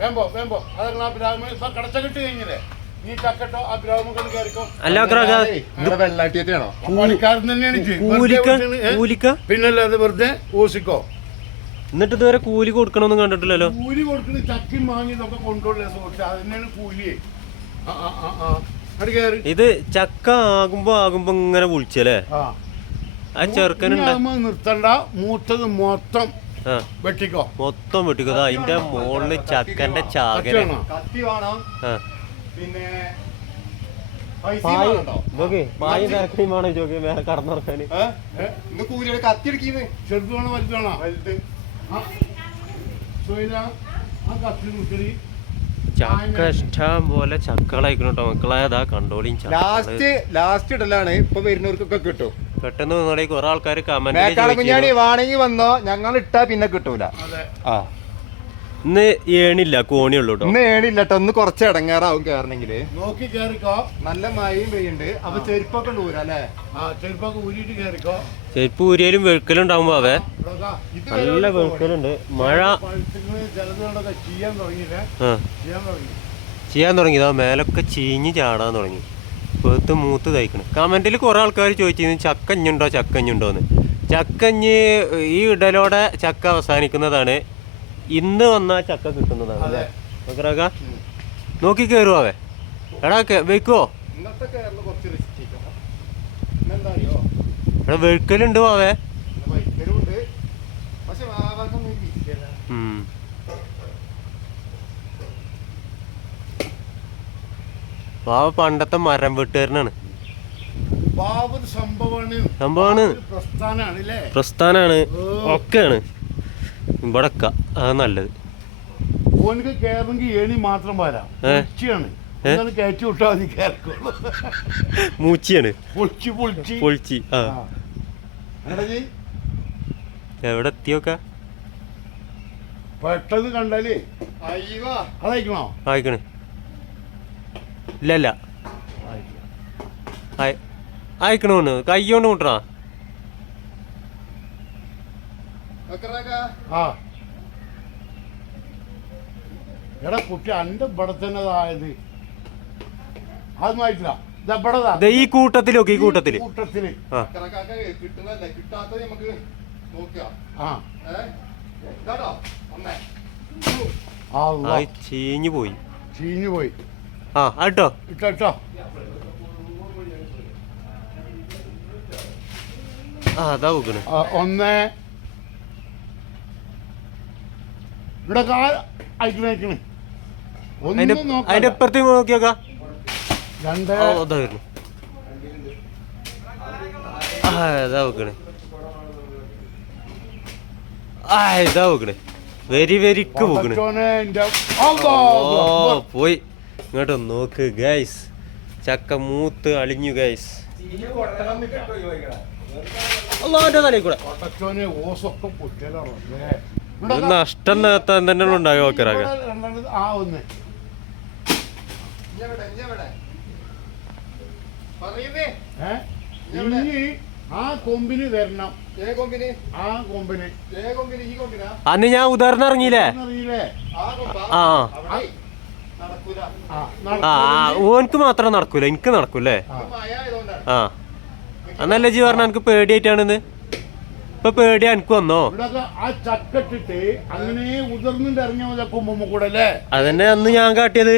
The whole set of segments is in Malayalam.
വേമ്പോ വേമ്പോ അതങ്ങനെ ആ ബ്രാഹ്മ ഇപ്പൊ കടച്ച കിട്ടി കഴിഞ്ഞില്ലേ നീ ചക്കട്ടോ ആ ബ്രാഹ്മ കയറിക്കോ. വെള്ളാട്ടിയാണോ പണിക്കാരൻ തന്നെയാണ് പിന്നല്ലേ അത് വെറുതെ ഊസിക്കോ. എന്നിട്ട് ഇതുവരെ കൂലി കൊടുക്കണമെന്ന് കണ്ടിട്ടില്ലല്ലോ. കൂലി കൊടുക്കണ ചക്കയും വാങ്ങി ഇതൊക്കെ കൊണ്ടുപോകില്ല സുഹൃത്ത്, അത് തന്നെയാണ് കൂലിയെ. ഇത് ചക്ക ആകുമ്പോ ഇങ്ങനെ വിളിച്ചല്ലേ ആ ചെറുക്കനുണ്ട്. നിർത്തണ്ട, മൂത്തത് മൊത്തം വെട്ടിക്കോ, മൊത്തം വെട്ടിക്കോ. അതിന്റെ മുകളില് ചക്കന്റെ ചാകര. പിന്നെ പായ തിരക്കണീമാണോ ചോദിക്കുക വേറെ കടന്നുറക്കാന്. കൂലിയുടെ കത്തി എടുക്കുന്നത് ചെറുത് വേണോ വലുത് വേണോ? വലുത്. ചക്ക ഇഷ്ടം പോലെ ചക്കളായിക്കണ കേട്ടോ മക്കളെ. അതാ കണ്ടോളിയും. ലാസ്റ്റ് ഇടലാണ് ഇപ്പൊ വരുന്നവർക്കൊക്കെ കിട്ടും. പെട്ടെന്ന് വന്നോളി. കുറെ ആൾക്കാർ കമന്റ് വാണെങ്കിൽ വന്നോ, ഞങ്ങൾ ഇട്ടാ പിന്നെ കിട്ടൂല. ഇന്ന് ഏണില്ല, കോണിയുള്ളൂ കേട്ടോ. ഇന്ന് ഏണില്ല കേട്ടോ, ഒന്ന് കുറച്ച് ഇടങ്ങാറാവും കേറണെങ്കില്. നോക്കി കേറിക്കോ, നല്ല മഴയും പെയ്യുണ്ട്. അപ്പൊ ചെരുപ്പൊക്കെ ഊരാ അല്ലേ? ചെരുപ്പൊക്കെ ഊരിട്ട് കേറിക്കോ. ചെരുപ്പ് ഊരിയാലും വെഴുക്കലുണ്ടാവുമ്പോ അവ നല്ല വെഴുക്കലുണ്ട്. മഴ ചെയ്യാൻ തുടങ്ങിയതാ. മേലൊക്കെ ചീഞ്ഞ് ചാടാൻ തുടങ്ങി. പേത്ത് മൂത്ത് തയ്ക്കണം. കമന്റിൽ കുറെ ആൾക്കാർ ചോദിച്ചിരുന്നു ചക്കഞ്ഞുണ്ടോ ചക്കഞ്ഞുണ്ടോന്ന്. ചക്കഞ്ഞ് ഈ ഇടലോടെ ചക്ക അവസാനിക്കുന്നതാണ്. ഇന്ന് വന്നാ ചക്ക കിട്ടുന്നതാണ് അല്ലേ മക്കളൊക്കെ. നോക്കി കയറുവാവേ. എടാ വെക്കുവോ? എടാ വെഴുക്കലുണ്ട് വാവേ. വാവ പണ്ടത്തെ മരം വെട്ടുകാരനാണ്. സംഭവമാണ്, പ്രസ്ഥാനാണ്, ഒക്കെയാണ് ഇവിടക്ക. അത് നല്ലത്. ഓനക്ക് കേറണമെങ്കിൽ ഏണി മാത്രം വരാം. കയറ്റി വിട്ടാ മതി. മൂച്ചിയാണ് പൊളിച്ചി. എവിടെ എത്തിയോക്ക പെട്ടെന്ന് കണ്ടാലേ അതയക്കണോ? ആയിക്കണേ. ഇല്ല അയക്കണോന്ന് കൈ കൊണ്ട് മുട്ടണ. എടാ കുട്ടി അന്റെ ഇവിടെ തന്നെ ആയത് അതൊന്നും ആയിട്ടില്ല. ഈ കൂട്ടത്തിലൊക്കെ ഈ കൂട്ടത്തില് ചീഞ്ഞു പോയി. ആ കേട്ടോ ഇട്ടോ. അതാ വെക്കണേ. ഒന്ന് ഇവിടെ അയക്കണേ. അതിന്റെ അപ്പുറത്തേക്ക് നോക്കിയോക്കാ. രണ്ട് ഇതാ വെക്കണേ. ഇതാ വെക്കണേ. വെരിക്ക് വെക്കണേ. പോയി ഇങ്ങോട്ട് നോക്ക് ഗൈസ്. ചക്ക മൂത്ത് അളിഞ്ഞു ഗൈസ്. നഷ്ടം തന്നെ ഉണ്ടാകും നോക്കറാക്ക. ആ കൊമ്പിന് വരണം. അന്ന് ഞാൻ ഉദാഹരണം ഇറങ്ങിയില്ലേ. ഓനക്ക് മാത്രം നടക്കൂല, എനിക്ക് നടക്കൂല്ലേ. അന്നല്ലേ ജി പറഞ്ഞ എനിക്ക് പേടിയായിട്ടാണെന്ന്. ഇപ്പൊ പേടി എനിക്ക് വന്നോ? ആ ചക്കട്ടിട്ട് അങ്ങനെ ഉതിർന്നിട്ട് ഇറങ്ങിയ പോലെ കൊമ്പുമ്പോ കൂടെ അല്ലേ. അതന്നെ അന്ന് ഞാൻ കാട്ടിയത്.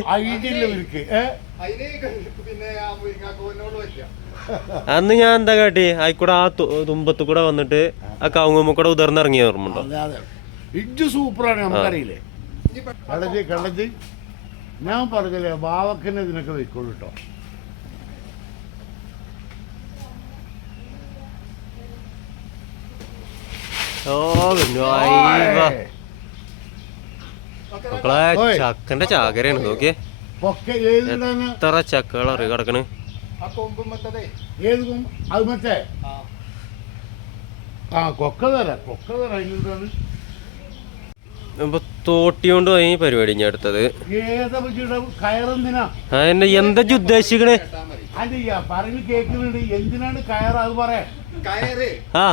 അന്ന് ഞാൻ എന്താ കാട്ടി, ആയിക്കൂടെ ആ തുമ്പത്ത് കൂടെ വന്നിട്ട് ആ കവുങ്ങുമ്പോ കൂടെ ഉതിർന്നിറങ്ങിയ ഓർമ്മണ്ടോ? ഇത് സൂപ്പറാണ്, നമുക്കറിയില്ലേ. കള്ളജി ഞാൻ പറഞ്ഞില്ലേ ബാവക്കന്നെ ഇതിനൊക്കെ വെക്കുള്ളൂ കേട്ടോ. മക്കളെ ചക്കന്റെ ചാകരയാണ് നോക്കിയേ. എത്ര ചക്കകൾ അറിയ കിടക്കണ്. ഇപ്പൊ തോട്ടി കൊണ്ട് പോയി പരിപാടി ഞാൻ എടുത്തത്. എന്നെ എന്താ ഉദ്ദേശിക്കണേ? എന്തിനാണ് കയറ്? അത് പറയാ. ആ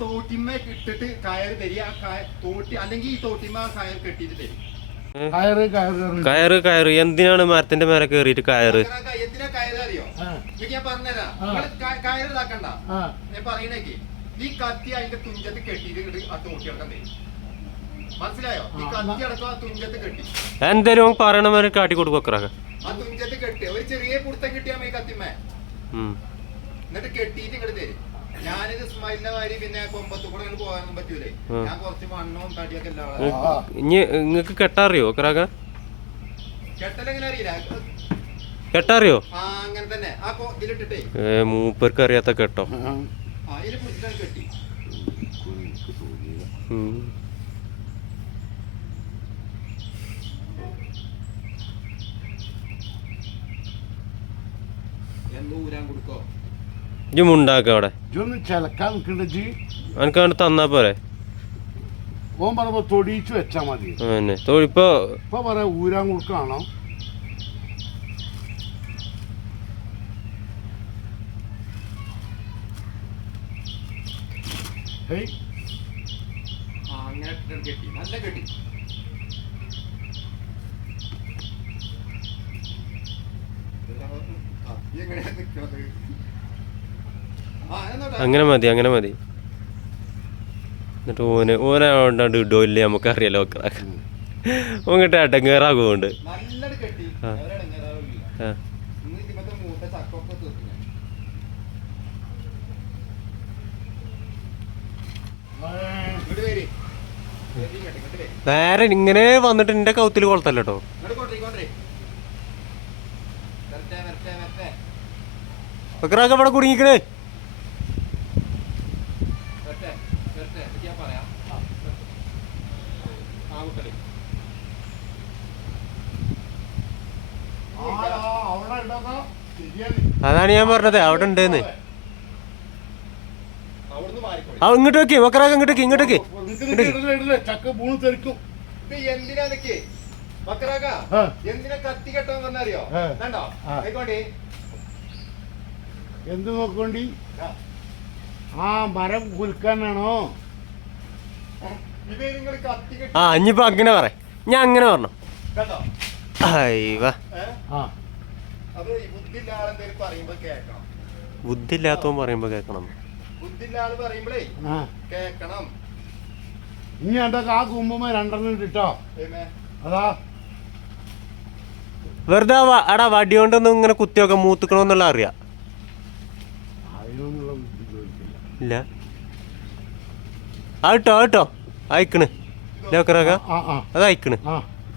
തോട്ടിമ്മ ഇട്ടിട്ട് കയറ് തരിക. തോട്ടി അല്ലെങ്കിൽ ഈ തോട്ടിമ്മ കയർ കെട്ടിട്ട് തരും. കയറ് കയറ് കയറ് എന്തിനാണ് മരത്തിന്റെ മേലെ കയറിയിട്ട് കയറ്? എന്തിനാ കയറ് അറിയോ? ഞാൻ പറഞ്ഞുതരാം. കയറ് ഇതാക്കണ്ട. ഞാൻ പറയണേക്ക് ഈ കത്തി അതിന്റെ തുഞ്ചത്ത് കെട്ടിയിട്ട് ആ തൂക്കി കിടക്കണ്ടേ, മനസ്സിലായോ? ഈ കത്തി അടക്കം ആ തുഞ്ചത്ത് കെട്ടി എന്തേലും പറയണവരെ കാട്ടി കൊടുക്കൊക്കെ ആ തുഞ്ചത്ത് കെട്ടി ഒരു ചെറിയ പുറത്തം കിട്ടിയാ മതി കത്തിമേ. എന്നിട്ട് കെട്ടിയിട്ട് ഇങ്ങോട്ട് തരും. ഞാനിത് സ്മൈലിന്റെ മാതിരി പിന്നെ കൊമ്പത്ത് കൂടെ ഇങ്ങോട്ട് പോകാനൊന്നും പറ്റൂലേ. ഞാൻ കുറച്ച് മണ്ണും തടിയൊക്കെ എല്ലാം. ഇനി നിങ്ങക്ക് കെട്ടാറിയോ ഒക്കറാക്ക? കെട്ടലെങ്ങനെ അറിയില്ല. കെട്ടാറിയോ? ആ അങ്ങനെ തന്നെ ആ ഇതിലിട്ടിട്ടേ മൂപ്പർക്ക് അറിയാത്ത കെട്ടോ. അതില് പിടിച്ചിട്ടാണ് കെട്ടി. ഊരാൻ കൊടുക്കോ ഇജ്ജ് മുണ്ടാക്ക അവിടെ ചിലക്കാൻ നിൽക്കണ്ട. എനിക്കാണ്ട് തന്നാ പോരെ. ഓൻ പറയുമ്പോ തൊടിയിച്ച് വെച്ചാ മതി. ഇപ്പൊ പറയാ ഊരാൻ കൊടുക്കാണോ? അങ്ങനെ കെട്ടി നല്ല കെട്ടി. അങ്ങനെ മതി അങ്ങനെ മതി. എന്നിട്ട് ഓനാണ്ടാണ്ട് ഇടോ ഇല്ലേ നമുക്കറിയാലോ. ഓങ്ങിട്ട് അടങ്ങേറാകുകൊണ്ട് നേരെ ഇങ്ങനെ വന്നിട്ട് എന്റെ കൗത്തില് കൊളത്തല്ലോ കേട്ടോ. ഒക്കറാക്ക ഇവിടെ കുടുങ്ങിക്കണേ. അതാണ് ഞാൻ പറഞ്ഞത് അവിടെ ഉണ്ടെന്ന്. ഇങ്ങോട്ട് വെക്കേ ഒക്കറാക്ക ഇങ്ങോട്ടേക്ക് ഇങ്ങോട്ടേക്ക്. എന്തിനാ കത്തി കെട്ടാൻ പറഞ്ഞറിയോ? കണ്ടോ എന്ത് നോക്കണ്ടി? ആ മരം കുൽക്കാനാണോ? ഇനിയിപ്പോ അങ്ങനെ പറ. ഞാൻ അങ്ങനെ പറഞ്ഞു. ബുദ്ധിയില്ലാത്തവൻ പറയുമ്പോ കേക്കണം. ഇനി അതൊക്കെ ആ കുമ്പുമ്പോ രണ്ടെണ്ണം ഇട്ടോ. അതാ വെറുതെ അടാ വടി കൊണ്ടൊന്നും ഇങ്ങനെ കുത്തിയൊക്കെ മൂത്തിക്കണോന്നുള്ള അറിയാം. ഇല്ല ആട്ടോ ആട്ടോ അയക്കണ് ലോക്കറാക്ക അത് അയക്കണ്.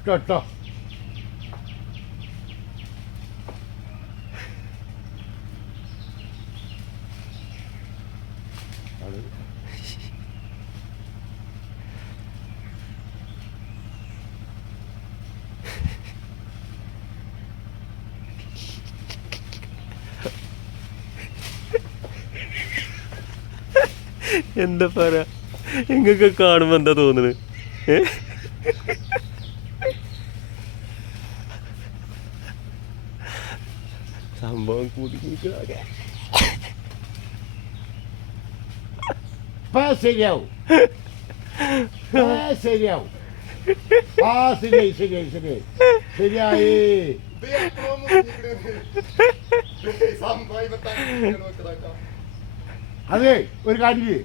കേട്ടോ എന്താ പറയാ, എങ്ങൊക്കെ കാണുമ്പോ എന്താ തോന്നുന്നത്? സംഭവം കുടുങ്ങിക്കാകെ ശരിയാവും ശരിയാവും. ആ ശരിയായി ശരിയായി ശരിയായി ശരിയായി. അതെ ഒരു കാര്യം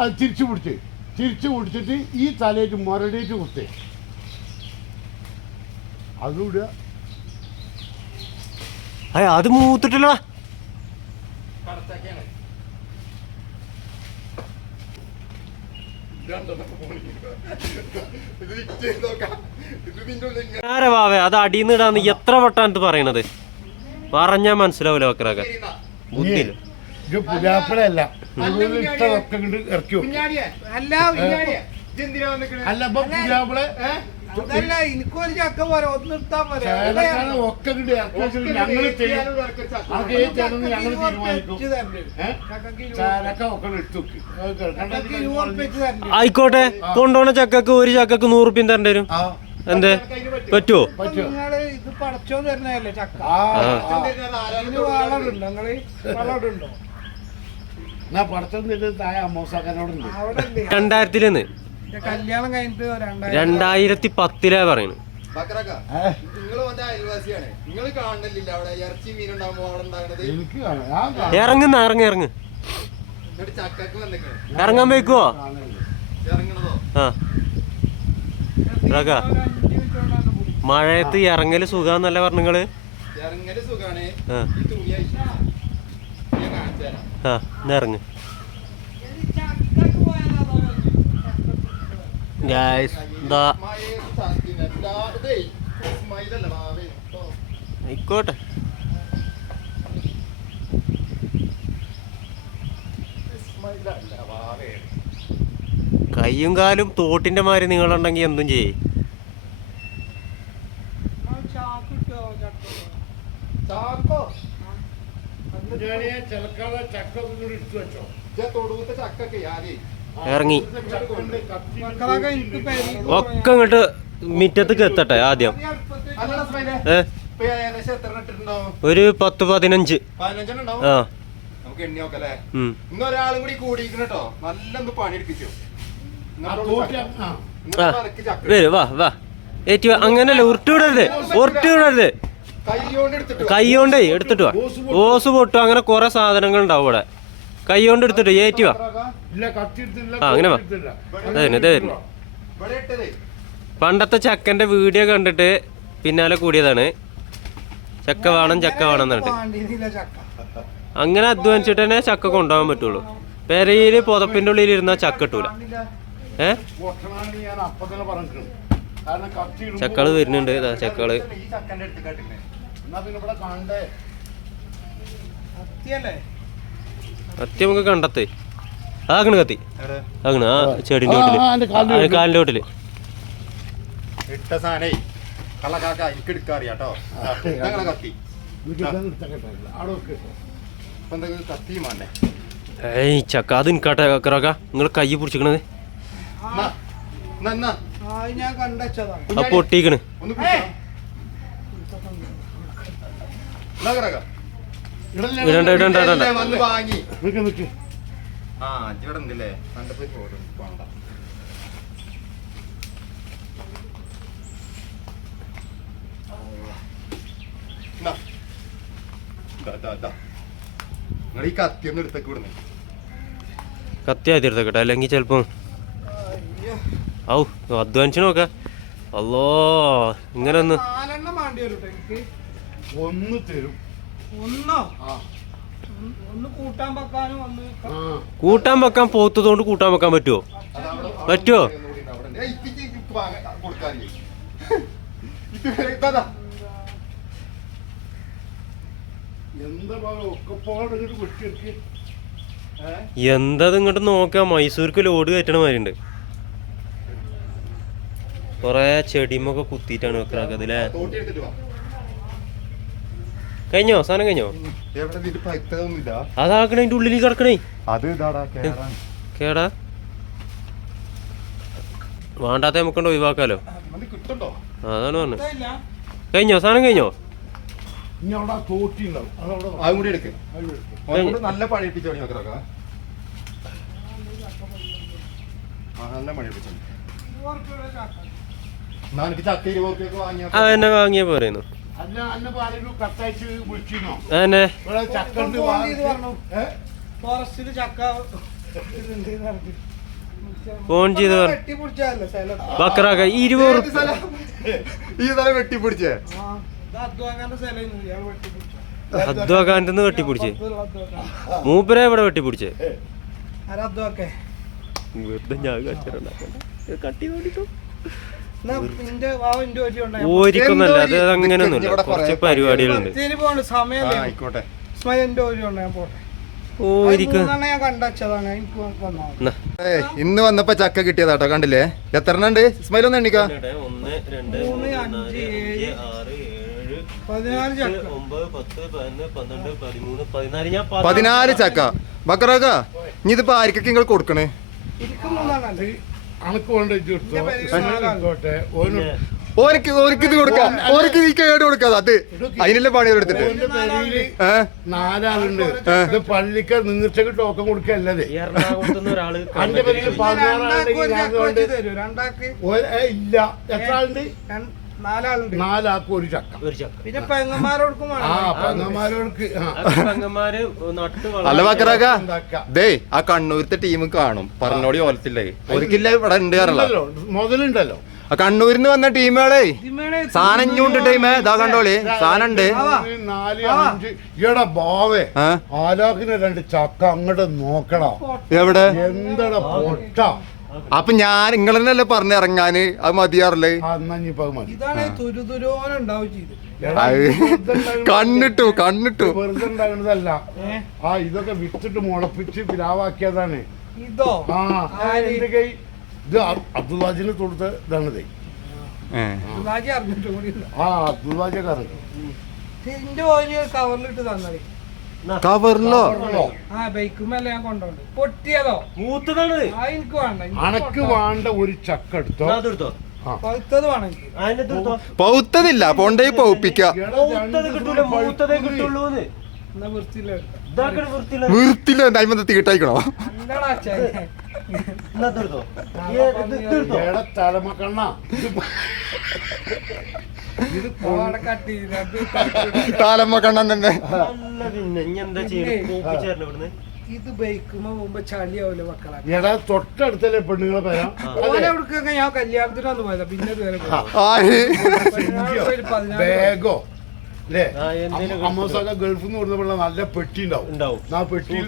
അത് തിരിച്ചു പിടിച്ചിട്ട് ഈ തലയിട്ട് മുരടിയിട്ട് കുത്തേ അതുകൂടുക. അത് മൂത്തിട്ടില്ല. ആരവാവേ അത് അടിയിൽ ഇടാന്ന് എത്ര വട്ടാണ് പറയണത്? പറഞ്ഞാ മനസ്സിലാവൂല വക്രാക്ക. ബുദ്ധിയില്ല. പുലാപ്പഴല്ല ഇട്ടതൊക്കെ ഇറക്കി അല്ല ഇപ്പൊ പുലാപ്പളെ എനിക്കൊരു ചക്ക പോരാ, ഒന്ന് ഇട്ടാ പോരാ. ഒക്കെ ഞങ്ങള് ഞങ്ങള് തീരുമാനിക്കും. ചാലക്ക ഒക്കെ എടുത്തു ആയിക്കോട്ടെ. കൊണ്ടോണ ചക്കക്ക് ഒരു ചക്കക്ക് 100 റുപ്യ തരേണ്ടി വരും. എന്തേ പറ്റുമോ? നിങ്ങള് ഇത് പടച്ചോ തരുന്നതല്ലേ ചക്ക? ഇതിന് വളമുണ്ടോ? നിങ്ങള് വളമുണ്ടോ? പടച്ചോണ്ട് താഴെ അമ്മോസാക്കാനോടുണ്ട്. 2000-ലെന്ന് കല്യാണം കഴിഞ്ഞിട്ട് 2010 പറയുന്നത്. ബക്കറക്ക, നിങ്ങള് വന്ന അയൽവാസിയാണ്. നിങ്ങൾ കാണലില്ല അവിടെ ഇറച്ചി മീനുണ്ടാകുമ്പോ അവിടെ ഉണ്ടാകുന്നത്. എനിക്ക് കാണാം, ഞാൻ കാണാം. ഇറങ്ങുന്ന ഇറങ്ങ് എന്നിട്ട് ചക്കക്ക് വന്നിക്കണം ഇറങ്ങാൻ വെക്കുവോ? ഇറങ്ങണതോ? ആ ഇറക്കാ. മഴയത്ത് ഇറങ്ങല് സുഖാന്നല്ല പറഞ്ഞങ്ങള്. ഇറങ്ങല് സുഖാണ്. ആ ഈ തുണി അഴിച്ച് ഞാൻ കാണിച്ചു തരാം. ആ എന്നാ ഇറങ്ങ് ഗായ്സ്. എന്താ മഴയത്ത് ചാക്കിനല്ല. ഇതേ ഇസ്മായിലല്ല മാവേ കേട്ടോ. ആയിക്കോട്ടെ. ഇസ്മായിലല്ല മാവേ. കയ്യും കാലും തോട്ടിന്റെ മാതിരി നീളുണ്ടെങ്കിൽ എന്തും ചെയ്യേ. ചാക്കോ ചിലക്കാതെ ചക്ക ഒന്നും എടുത്തു വെച്ചോ. തൊടുത്ത ചക്കൊക്കെ ആരേ ഇറങ്ങി ചക്കണ്ട് കത്തി ഒക്കെ ഇങ്ങോട്ട് മിറ്റത്തേക്ക് എത്തട്ടെ ആദ്യം. അല്ലടാ ഇസ്മായിലേ, ഏ ഇപ്പൊ ഏകദേശം എത്ര ഇട്ടിട്ടുണ്ടാവും? ഒരു 10-15. 15 ഉണ്ടാവും. ആ നമുക്ക് എണ്ണി നോക്കല്ലേ. ഉം. ഇന്ന് ഒരാളും കൂടി കൂടിയിരിക്കണം കേട്ടോ. നല്ല ഒന്ന് പണിയെടുപ്പിച്ചു. ആ തോട്ടി ആ ആ വരൂ വാ വാ ഏറ്റി വാ. അങ്ങനല്ല ഉരുട്ടിവിടരുത്, ഉരുട്ടിവിടരുത്. കൈയോണ്ട് എടുത്തിട്ട് കൈ കൊണ്ടേ എടുത്തിട്ട് വാ. ഓസ് പൊട്ടും അങ്ങനെ കുറെ സാധനങ്ങൾ ഉണ്ടാവും ഇവിടെ. കൈ കൊണ്ട് എടുത്തിട്ട് ഏറ്റി വാ. ഇല്ല കത്തി എടുത്തില്ല. ആ, അങ്ങനെ വാ. എടുത്തില്ല. അതന്നെ ഇവിടെ ഇട്ടതേ. പണ്ടത്തെ ചക്കന്റെ വീഡിയോ കണ്ടിട്ട് പിന്നാലെ കൂടിയതാണ്. ചക്ക വേണം ചക്ക വേണം എന്നിട്ട് ചക്ക അങ്ങനെ അധ്വാനിച്ചിട്ട് തന്നെ ചക്ക കൊണ്ടുപോകാൻ പറ്റുള്ളൂ. പെരയില് പുതപ്പിന്റെ ഉള്ളിൽ ഇരുന്നാ ചക്ക കിട്ടൂല. പൊട്ടനാണെന്ന് ഞാൻ അപ്പൊ തന്നെ പറഞ്ഞിട്ടുണ്ട്. കാരണം കത്തി ഇടുമ്പോ ചക്കള് വരുന്നുണ്ട്. ഇതാ ചക്കള്. ഈ ചക്കന്റെ അടുത്ത് കാട്ടില്ലേ. എന്നാ പിന്നെ ഇവിടെ കണ്ടേ. കത്തിയല്ലേ കത്തി നമുക്ക് കണ്ടത്തേ. അതാകണ് കത്തി. എവിടെ? അങ്ങനെ ആ ചെടിന്റെ വീട്ടില് കാലിന്റെ വീട്ടില് ഇട്ട സാധനേ കള്ളക്കാക്ക എനിക്ക് എടുക്കാൻ അറിയാട്ടോ. ഞങ്ങളെ കത്തി അവിടെ വെക്ക്. ഇപ്പൊ എന്തെങ്കിലും കത്തിയും വേണ്ടേ? ഏയ് ചക്ക അത് നിൽക്കാട്ടെ കറക്ക. നിങ്ങൾ കൈ പിടിച്ചിക്കണത് എന്നാ, എന്നാ, എന്നാ. ആ ഞാൻ കണ്ടതാണ് ആ പൊട്ടിക്കണ്. ഒന്ന് പിടിച്ചോ. എന്നാ കറക്ക. ഇടണ്ട ഇടണ്ട ഇടണ്ട. ഇല്ലേ, വന്ന് വാങ്ങി. നിക്ക് നിക്ക്. ആ ഇവിടെ ഉണ്ടല്ലേ. കണ്ടപ്പോ ചോറ് വേണ്ട. എന്നാ. നിങ്ങൾ ഈ കത്തി ഒന്ന് എടുത്തേക്ക് വിടുന്നേ. കത്തി ആദ്യം എടുത്തേക്കട്ടെ അല്ലെങ്കിൽ ചിലപ്പം ഔ അധ്വാനിച്ച് നോക്ക. അല്ലോ ഇങ്ങനെ ഒന്ന് 4 വേണ്ടി വരും ട്ടോ എനിക്ക്. ഒന്ന് തരും. ഒന്നോ ആ ഒന്ന് കൂട്ടാൻ വെക്കാനും ഒന്ന് ആ കൂട്ടാൻ വെക്കാൻ പോത്തതുകൊണ്ട് കൂട്ടാൻ വെക്കാൻ പറ്റുമോ? അതവിടെ പറ്റുമോ? ഏയ് ഇപ്പിച്ച് കൊടുക്കാറില്ലേ. ഇതാ എന്താ ഒക്കെപ്പാട് വെട്ടിയെടുക്കി. എന്താ ഇങ്ങോട്ട് നോക്കാം. മൈസൂർക്ക് ലോഡ് കയറ്റണ മാതിരിണ്ട്. കൊറേ ചെടിമൊക്കെ കുത്തിയിട്ടാണ് വെക്കണൊക്കെ അതിലെ. തോട്ടി എടുത്തിട്ട് വാ. കഴിഞ്ഞോ? സാധനം കഴിഞ്ഞോ? എവിടെ ഇതിന്റെ പൈത്തതൊന്നുമില്ല. അതാക്കണ അതിന്റെ ഉള്ളിൽ കിടക്കണേ. അത് ഇതാടാ കേറാൻ. കേടാ വേണ്ടാത്ത നമുക്കുണ്ട് ഒഴിവാക്കാലോ. അത് കിട്ടുണ്ടോ? അതാണ് പറഞ്ഞത്. ഇല്ല കഴിഞ്ഞോ? സാധനം കഴിഞ്ഞോ? ഇനി അവിടെ തോട്ടി ഉണ്ടാവും. അതവിടെ അതും കൂടി എടുക്ക്. അതിലെടുക്ക്. അതുകൊണ്ട് നല്ല പണിയിപ്പിച്ചു തുടങ്ങി നോക്കാം. നല്ല പണിയിപ്പിച്ചു. എന്നാ എനിക്ക് ചക്ക 20 രൂപയ്ക്ക് വാങ്ങിയാ അതെന്നെ വാങ്ങിയ പോരെന്നു. അല്ല അന്നെ ആരെങ്കിലും കത്തയച്ച് വിളിച്ചിരുന്നോ? അതന്നെ ഇവിടെ ചക്ക ഉണ്ട് ഫോൺ വാങ്ങി. ചെയ്ത് പറഞ്ഞു. ഏ? ഫോറസ്റ്റില് ചക്ക ഫോൺ ചെയ്ത് പറഞ്ഞു. വെട്ടിപ്പിടിച്ചല്ലേ സ്ഥലം. ബക്കറാക്ക 20 ഏത് സ്ഥലം? ഈ സ്ഥലം വെട്ടിപ്പിടിച്ചേ. ആ ഇത് അധ്വാക്കാന്റെ സ്ഥലം ഇയാൾ വെട്ടിപ്പിടിച്ചു. അധ്വാകാന്റെന്ന് വെട്ടിപ്പിടിച്ചേ. അധ്വാക്കാൻ മൂപ്പരെ ഇവിടെ വെട്ടിപ്പിടിച്ചേ. ആരാ അധ്വാക്കേ വെറുതെ ഞാൻ കച്ചറ കട്ടി ഓടിക്കും. എന്നാ ഇന്റെ വാവന്റെ ജോലി ഉണ്ടായി ഓരിക്കൊന്നല്ല അത് അങ്ങനെയൊന്നുമില്ല. കുറച്ച് പരിപാടികളുണ്ട്. തിരി പോണ്ട് ആ, സമയമല്ലേ ആയിക്കോട്ടെ. സ്മയന്റെ ജോലി ഉണ്ട് ഞാൻ പോട്ടെ. ഓരിക്ക ഞാൻ കണ്ടച്ചതാണ് എനിക്ക് വന്നോ ഇന്ന് വന്നപ്പോ ചക്ക കിട്ടിയതാട്ടോ. കണ്ടില്ലേ എത്ര ഉണ്ട്? ഇസ്മായിൽ ഒന്ന് എണ്ണിക്കാ. 1 2 3 5 7 14 ചക്ക 14 ചക്ക. ബക്കറാക്ക ഇനി ഇതിപ്പോ ആർക്കൊക്കെ നിങ്ങൾ കൊടുക്കണേ? എനിക്ക് 3 അനക്ക് കൊണ്ട് എടുത്തോ. ഇന്റെ പേര് ആയിക്കോട്ടെ. ഓന് ഓർക്ക് ഇത് കൊടുക്കാം, ഓർക്ക് ഈ കേട് കൊടുക്കാതെ അത് അതിനല്ലേ പണി എടുത്തിട്ട്. ഓന്റെ പെരയില് 4 ആളുണ്ട്. ഇത് പള്ളിക്ക് നീർച്ചക്ക് ടോക്കൺ കൊടുക്കല്ലേ. എറണാകുളത്തുനിന്ന് ഒരാള് അന്റെ പേരിൽ 16 ആളുണ്ടെങ്കിൽ ഞാൻ അതുകൊണ്ട് രണ്ടാക്ക് ഇല്ല. എത്ര ആളുണ്ട്? 4 ആളുണ്ട്. 4 ആൾക്ക് ഒരു ചക്ക. പിന്നെ പെങ്ങന്മാരോടുക്കും പെങ്ങന്മാരോർക്ക് പെങ്ങന്മാര് നട്ട് അല്ല ബക്കറാക്ക ഉണ്ടാക്കാം. ദേ ആ കണ്ണൂരത്തെ ടീം കാണും പറഞ്ഞോടി ഓലത്തില്ലേ ഒരിക്കല ഇവിടെ ഉണ്ട് കാരണല്ലോ. മുതലുണ്ടല്ലോ. ആ കണ്ണൂരിന്ന് വന്ന ടീമുകളെ സാധനം ഇഞ്ഞുണ്ട് ടീമേ ഇതാ കണ്ടോളി സാധനം ഉണ്ട്. 4, 5 ഈടാ ബാവേ ആലാക്കിന് 2 ചക്ക അങ്ങോട്ട് നോക്കണം. എവിടെ എന്താടാ പൊട്ട. അപ്പൊ ഞാൻ നിങ്ങളെന്നല്ലേ പറഞ്ഞിറങ്ങാന് അത് മതിയാറില്ലേ. അന്നിപ്പോ മതി. ഇതാണ് തുരുതുരോനുണ്ടാവും ചെയ്ത്. കണ്ണിട്ടു വെറുതെ ഉണ്ടാകുന്നതല്ല. ഇതൊക്കെ വിത്തിട്ട് മുളപ്പിച്ച് പിലാവാക്കിയതാണ്. ഇതോ എന്റെ കൈ ഇത് അബ്ദുല്ലാജിന് കൊടുത്ത ഇതാണിത്. രാജി അറിഞ്ഞിട്ട് കൂടി അബ്ദുല്ലാജിക്കാരൻ തിരിഞ്ഞു പോയി കവറിലിട്ട് തന്നത്. കവറിലോ ബൈക്കുമല്ല ഞാൻ കൊണ്ടോണ്ട് പൊട്ടിയതോ മൂത്തതാണ് എനിക്ക് വേണ്ട. അനക്ക് വേണ്ട ഒരു ചക്ക എടുത്തോ. പഴുത്തത് വേണം എനിക്ക്. പൗത്തതില്ല പൊണ്ടേ പൗപ്പിക്ക എന്നാ വൃത്തിയില്ല വീർത്തില്ല എന്തായാലും തീട്ടായിക്കണോ. എന്താടാ അച്ഛാ തലമക്കണ്ണ ഇത് പോടെ കട്ട് ചെയ്ത് താലമ്മ കണ്ണൻ തന്നെ. ഇത് ബൈക്കുമ്പോ പോകുമ്പോ ചളിയാവൂല മക്കളെ. എടാ തൊട്ടടുത്തല്ലേ പെണ്ണുങ്ങളെ പേരാ. ഓനെ എവിടേക്കൊക്കെ ഞാൻ കല്യാണത്തിനൊന്ന് പോയതാ. പിന്നെ ഇതുവരെ ബാഗോ അല്ലേ അമ്മോസൊക്കെ ഗൾഫിൽ നിന്ന് കൊടുത്തപ്പോൾ നല്ല പെട്ടി ഉണ്ടാവും. ആ പെട്ടിയിൽ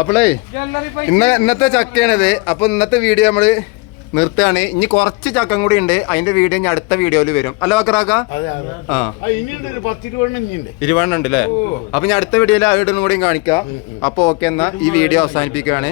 അപ്പളേ ഇന്നത്തെ ചക്കയാണിത്. അപ്പൊ ഇന്നത്തെ വീഡിയോ നമ്മള് നിർത്തുകയാണ്. ഇനി കുറച്ച് ചക്കം കൂടി ഉണ്ട്. അതിന്റെ വീഡിയോ ഇനി അടുത്ത വീഡിയോയിൽ വരും അല്ല ബക്കറാക്ക. ഇനിയുണ്ട് 10-20 20 ഉണ്ട് അല്ലേ. അപ്പൊ ഞാൻ അടുത്ത വീഡിയോയിൽ ആ വീഡിയോ കൂടിയും കാണിക്കാം. അപ്പൊ ഓക്കെ എന്നാ ഈ വീഡിയോ അവസാനിപ്പിക്കുകയാണ്.